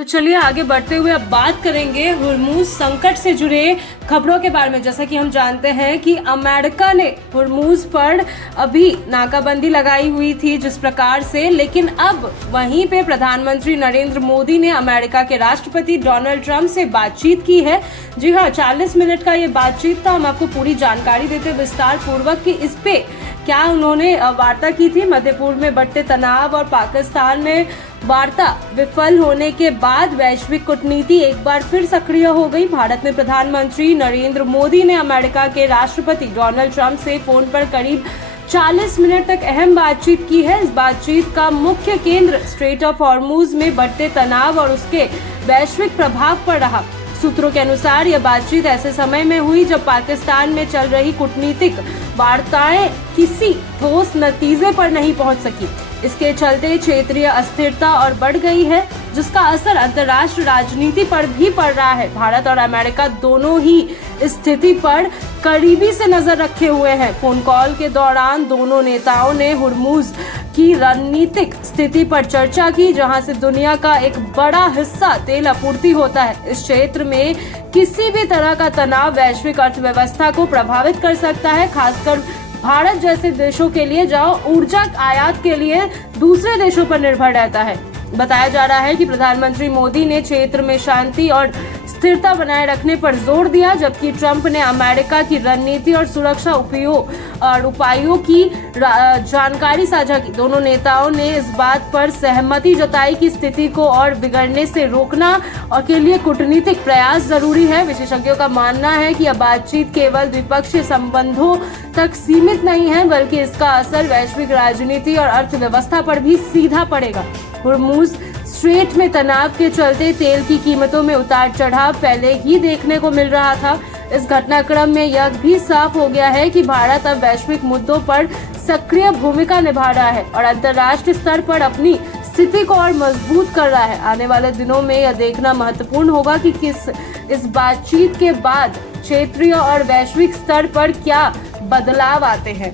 तो चलिए आगे बढ़ते हुए अब बात करेंगे हुर्मुज संकट से जुड़े खबरों के बारे में। जैसा कि हम जानते हैं कि अमेरिका ने हुर्मुज पर अभी नाकाबंदी लगाई हुई थी जिस प्रकार से, लेकिन अब वहीं पे प्रधानमंत्री नरेंद्र मोदी ने अमेरिका के राष्ट्रपति डोनाल्ड ट्रंप से बातचीत की है। जी हाँ, 40 मिनट का ये बातचीत था। हम आपको पूरी जानकारी देते विस्तार पूर्वक कि इस पे क्या उन्होंने वार्ता की थी। मध्य पूर्व में बढ़ते तनाव और पाकिस्तान में वार्ता विफल होने के बाद वैश्विक कूटनीति एक बार फिर सक्रिय हो गई। भारत में प्रधानमंत्री नरेंद्र मोदी ने अमेरिका के राष्ट्रपति डोनाल्ड ट्रंप से फोन पर करीब 40 मिनट तक अहम बातचीत की है। इस बातचीत का मुख्य केंद्र स्ट्रेट ऑफ हॉर्मुज में बढ़ते तनाव और उसके वैश्विक प्रभाव पर रहा। सूत्रों के अनुसार यह बातचीत ऐसे समय में हुई जब पाकिस्तान में चल रही कूटनीतिक वार्ताएं किसी ठोस नतीजे पर नहीं पहुंच सकी। इसके चलते क्षेत्रीय अस्थिरता और बढ़ गई है, जिसका असर अंतर्राष्ट्रीय राजनीति पर भी पड़ रहा है। भारत और अमेरिका दोनों ही स्थिति पर करीबी से नजर रखे हुए हैं। फोन कॉल के दौरान दोनों नेताओं ने हुर्मुज की रणनीतिक स्थिति पर चर्चा की, जहां से दुनिया का एक बड़ा हिस्सा तेल आपूर्ति होता है। इस क्षेत्र में किसी भी तरह का तनाव वैश्विक अर्थव्यवस्था को प्रभावित कर सकता है, खासकर भारत जैसे देशों के लिए जहां ऊर्जा आयात के लिए दूसरे देशों पर निर्भर रहता है। बताया जा रहा है कि प्रधानमंत्री मोदी ने क्षेत्र में शांति और स्थिरता बनाए रखने पर जोर दिया, जबकि ट्रंप ने अमेरिका की रणनीति और सुरक्षा उपायों की जानकारी साझा की। दोनों नेताओं ने इस बात पर सहमति जताई कि स्थिति को और बिगड़ने से रोकना और के लिए कूटनीतिक प्रयास जरूरी है। विशेषज्ञों का मानना है कि यह बातचीत केवल द्विपक्षीय संबंधों तक सीमित नहीं है, बल्कि इसका असर वैश्विक राजनीति और अर्थव्यवस्था पर भी सीधा पड़ेगा। हुर्मुज स्ट्रेट में तनाव के चलते तेल की कीमतों में उतार चढ़ाव पहले ही देखने को मिल रहा था। इस घटनाक्रम में यह भी साफ हो गया है कि भारत अब वैश्विक मुद्दों पर सक्रिय भूमिका निभा रहा है और अंतर्राष्ट्रीय स्तर पर अपनी स्थिति को और मजबूत कर रहा है। आने वाले दिनों में यह देखना महत्वपूर्ण होगा कि इस बातचीत के बाद क्षेत्रीय और वैश्विक स्तर पर क्या बदलाव आते हैं।